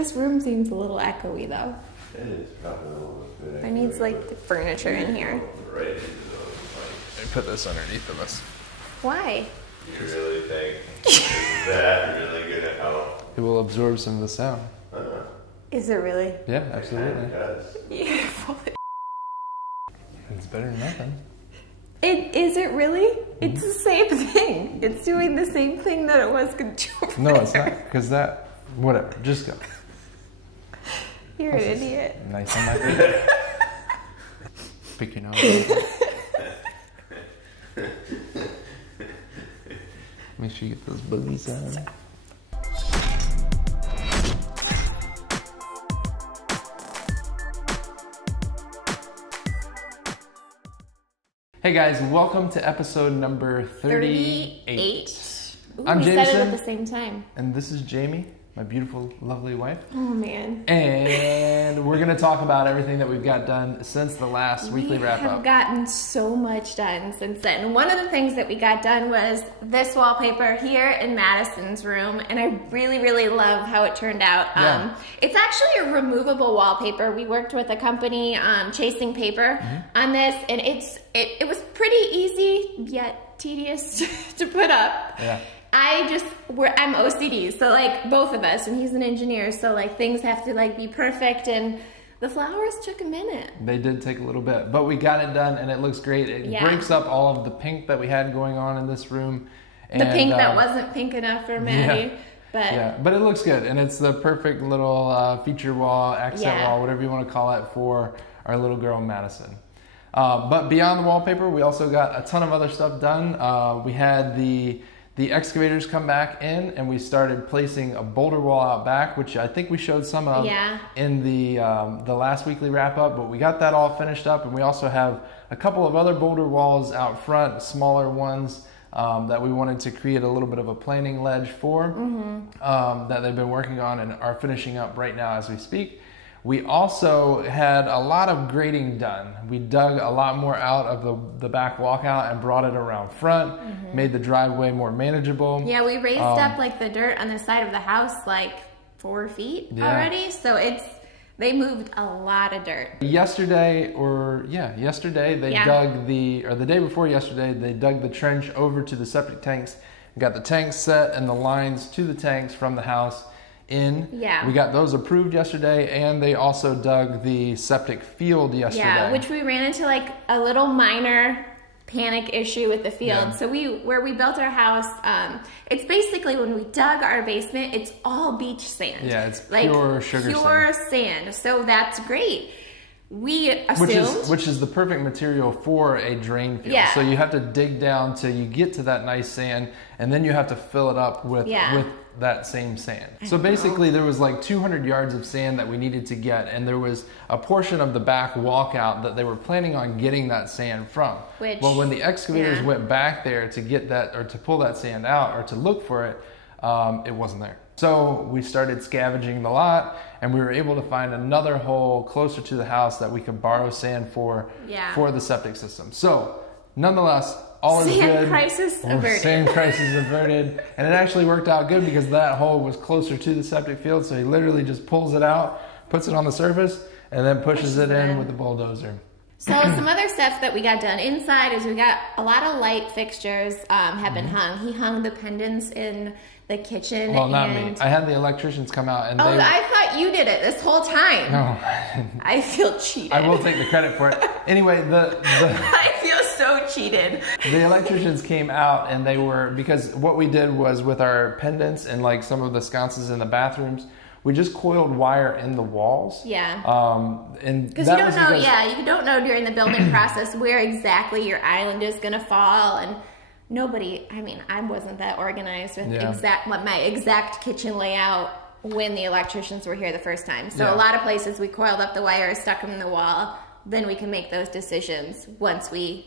This room seems a little echoey though. It is probably a little bit. It needs like the furniture in here. Right. I put this underneath of us. Why? You really think that really gonna help? It will absorb some of the sound. Is it really? Yeah, absolutely. Yeah. It's better than nothing. Is it really? It's the same thing. It's doing the same thing that it was going to do. No, it's not. Because that, whatever, just go. You're an idiot. Nice on my feet. Pick your nose. Make sure you get those boogies on. Hey guys, welcome to episode number 38. Ooh, I'm we Jameson, said it at the same time. and this is Jamie, my beautiful, lovely wife. Oh man. And we're gonna talk about everything that we've got done since the last weekly wrap We have up. gotten so much done since then. One of the things that we got done was this wallpaper here in Madison's room, and I really, really love how it turned out. Yeah. It's actually a removable wallpaper. We worked with a company, Chasing Paper, on this, and it was pretty easy yet tedious to put up. Yeah. I'm OCD, so like both of us, and he's an engineer, so like things have to like be perfect, and the flowers took a minute. They did take a little bit, but we got it done and it looks great. It breaks up all of the pink that we had going on in this room. And, The pink that wasn't pink enough for Maddie. But it looks good, and it's the perfect little feature wall, accent wall, whatever you want to call it, for our little girl Madison. But beyond the wallpaper, we also got a ton of other stuff done. We had the excavators come back in, and we started placing a boulder wall out back, which I think we showed some of in the last weekly wrap up, but we got that all finished up, and we also have a couple of other boulder walls out front, smaller ones, that we wanted to create a little bit of a planting ledge for, that they've been working on and are finishing up right now as we speak. We also had a lot of grading done. We dug a lot more out of the back walkout and brought it around front, made the driveway more manageable. Yeah, we raised up like the dirt on the side of the house like 4 feet already, so they moved a lot of dirt. Yesterday they dug the day before yesterday, they dug the trench over to the septic tanks, got the tanks set and the lines to the tanks from the house in. Yeah. We got those approved yesterday, and they also dug the septic field yesterday. Yeah, which we ran into like a little minor panic issue with the field. Yeah. So where we built our house, it's basically when we dug our basement, it's all beach sand. Yeah, it's like pure sugar pure sand. So that's great. We assumed, which is the perfect material for a drain field. Yeah. So you have to dig down till you get to that nice sand, and then you have to fill it up with that same sand. So basically there was like 200 yards of sand that we needed to get, and there was a portion of the back walkout that they were planning on getting that sand from. Well, when the excavators went back there to get that, or to pull that sand out, or to look for it, it wasn't there. So we started scavenging the lot, and we were able to find another hole closer to the house that we could borrow sand for the septic system. So nonetheless, all is good. Sand crisis averted. Sand crisis averted. And it actually worked out good because that hole was closer to the septic field, so he literally just pulls it out, puts it on the surface, and then pushes it in with the bulldozer. So some other stuff that we got done inside is we got a lot of light fixtures have been hung. He hung the pendants in the kitchen. Well, not me. I had the electricians come out and I thought you did it this whole time. No. I feel cheated. I will take the credit for it. Anyway, I feel so cheated. The electricians came out, and because what we did was with our pendants and like some of the sconces in the bathrooms, we just coiled wire in the walls. Yeah. And because you don't know, you don't know during the building process where exactly your island is going to fall, and I wasn't that organized with my exact kitchen layout when the electricians were here the first time. So a lot of places we coiled up the wire, stuck them in the wall, then we can make those decisions once we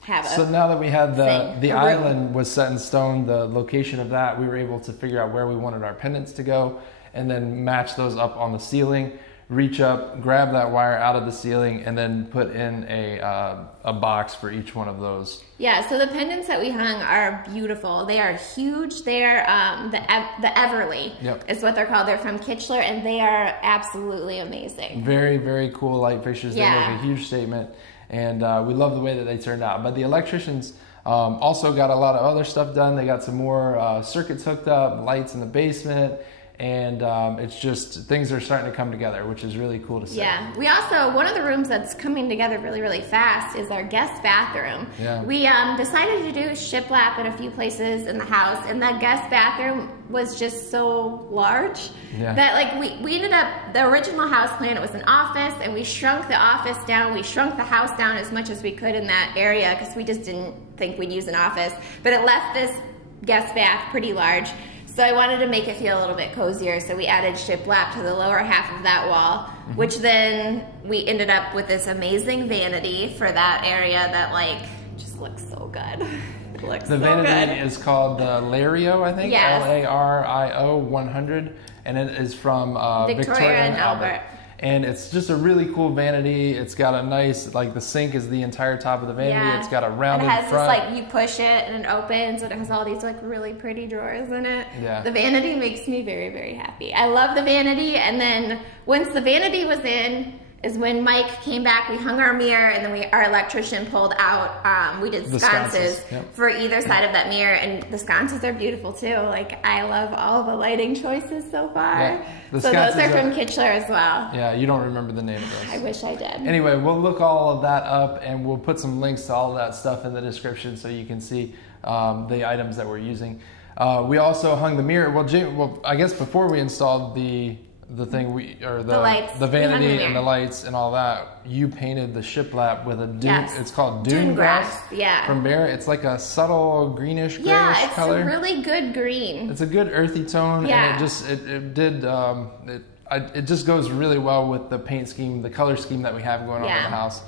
have So now that we had the island was set in stone, the location of that, we were able to figure out where we wanted our pendants to go, and then match those up on the ceiling. reach up, grab that wire out of the ceiling, and then put in a box for each one of those. Yeah, so the pendants that we hung are beautiful. They are huge. They're the Everly is what they're called. They're from Kichler, and they are absolutely amazing. Very, very cool light fixtures. Yeah. They make a huge statement, and we love the way that they turned out. But the electricians also got a lot of other stuff done. They got some more circuits hooked up, lights in the basement, and it's just, things are starting to come together, which is really cool to see. Yeah, we also, one of the rooms that's coming together really, really fast is our guest bathroom. Yeah. We decided to do shiplap in a few places in the house, and that guest bathroom was just so large that like we ended up, the original house plan, it was an office, and we shrunk the office down. We shrunk the house down as much as we could in that area because we just didn't think we'd use an office, but it left this guest bath pretty large. So I wanted to make it feel a little bit cozier, so we added shiplap to the lower half of that wall, which then we ended up with this amazing vanity for that area that like just looks so good. It looks the so vanity good. is called the Lario, I think. Yes. Lario 100, and it is from Victoria and Albert. And it's just a really cool vanity. It's got a nice, like the sink is the entire top of the vanity. Yeah. It's got a rounded front. It has front. this like, you push it and it opens and it has all these like really pretty drawers in it. Yeah. The vanity makes me very, very happy. I love the vanity, and then once the vanity was in, is when Mike came back, we hung our mirror, and then our electrician pulled out, we did sconces for either side of that mirror, and the sconces are beautiful too. Like, I love all the lighting choices so far. Yeah. So those are from Kichler as well. Yeah, you don't remember the name of those. I wish I did. Anyway, we'll look all of that up, and we'll put some links to all of that stuff in the description so you can see the items that we're using. We also hung the mirror. Well, I guess before we installed the thing the vanity and the lights and all that, you painted the shiplap with a dune. It's called dune grass. Yeah. From Behr. It's like a subtle greenish grayish color. Yeah, it's a really good green. It's a good earthy tone, Yeah. and it just goes really well with the paint scheme, the color scheme that we have going on in the house.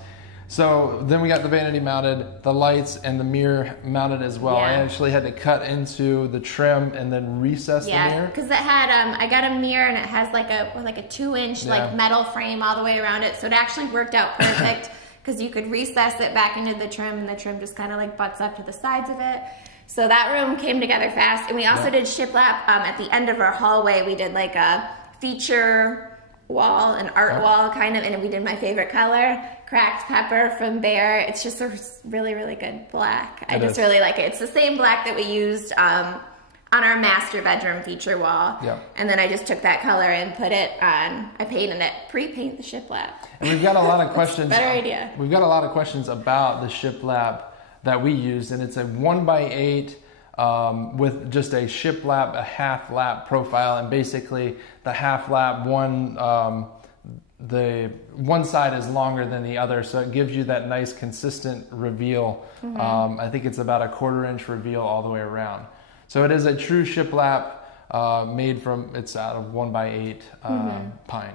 So then we got the vanity mounted, the lights and the mirror mounted as well. I actually had to cut into the trim and then recess the mirror. Yeah, because it had, I got a mirror and it has like a 2-inch like metal frame all the way around it. So it actually worked out perfect because you could recess it back into the trim, and the trim just kind of like butts up to the sides of it. So that room came together fast. And we also did shiplap at the end of our hallway. We did like a feature wall, an art wall kind of, and we did my favorite color, cracked pepper from Behr. It's just a really, really good black. I just really like it. It's the same black that we used on our master bedroom feature wall. And then I just took that color and put it on, I painted it, pre-paint the shiplap. And we've got a lot of questions. Better idea. We've got a lot of questions about the shiplap that we used, and it's a 1x8 with just a shiplap, a half lap profile, and basically the half lap the one side is longer than the other, so it gives you that nice consistent reveal. I think it's about a 1/4 inch reveal all the way around. So it is a true shiplap it's out of 1x8 pine.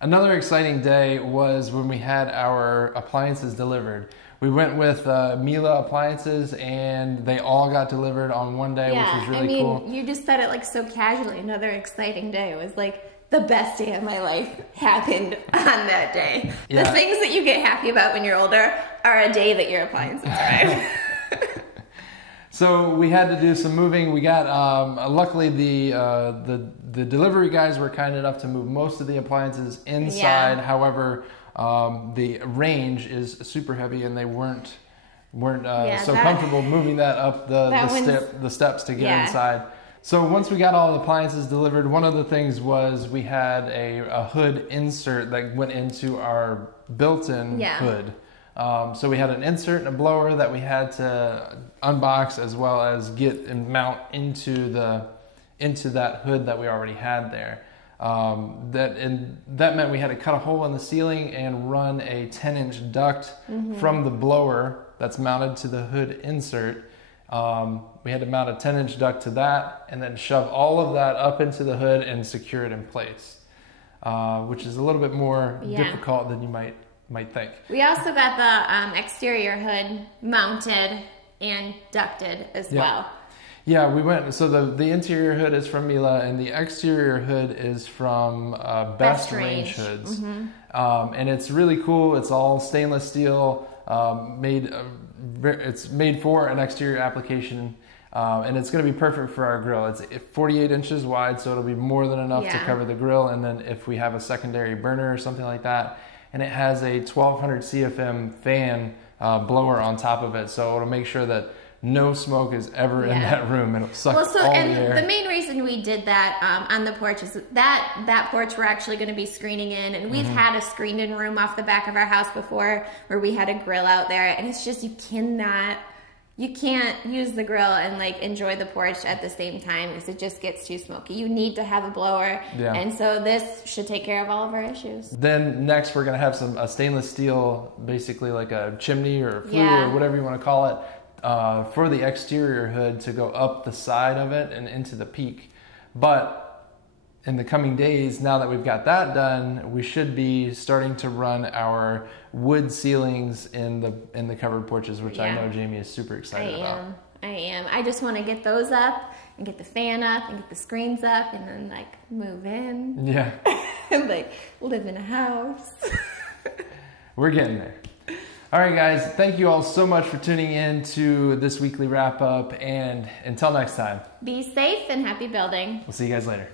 Another exciting day was when we had our appliances delivered. We went with Miele Appliances, and they all got delivered on one day, which was really cool. You just said it like so casually. Another exciting day. It was like the best day of my life happened on that day. The things that you get happy about when you're older are a day that your appliances arrive. So we had to do some moving. We got luckily the delivery guys were kind enough to move most of the appliances inside. However, the range is super heavy, and they weren't comfortable moving that up the steps to get inside. So once we got all the appliances delivered, one of the things was we had a hood insert that went into our built-in hood. So we had an insert and a blower that we had to unbox, as well as get and mount into that hood that we already had there. That meant we had to cut a hole in the ceiling and run a 10-inch duct from the blower that's mounted to the hood insert. We had to mount a 10-inch duct to that, and then shove all of that up into the hood and secure it in place, which is a little bit more difficult than you might think. We also got the exterior hood mounted and ducted as well. Yeah, we went. So the interior hood is from Miele, and the exterior hood is from Best Range Hoods. And it's really cool. It's all stainless steel, it's made for an exterior application, and it's going to be perfect for our grill. It's 48 inches wide, so it'll be more than enough to cover the grill. And then if we have a secondary burner or something like that, and it has a 1200 CFM fan blower on top of it, so it'll make sure that no smoke is ever in that room, and it'll suck all the air. The main reason we did that on the porch is that porch we're actually going to be screening in, and we've had a screened-in room off the back of our house before where we had a grill out there, and it's just you can't use the grill and like enjoy the porch at the same time because it just gets too smoky. You need to have a blower, and so this should take care of all of our issues. Then next we're going to have a stainless steel, basically like a chimney or a flue or whatever you want to call it, for the exterior hood to go up the side of it and into the peak. But in the coming days, now that we've got that done, we should be starting to run our wood ceilings in the covered porches, which I know Jamie is super excited about. I am. I just want to get those up and get the fan up and get the screens up and then like move in. Yeah. And like live in a house. We're getting there. All right, guys, thank you all so much for tuning in to this weekly wrap-up, and until next time. Be safe and happy building. We'll see you guys later.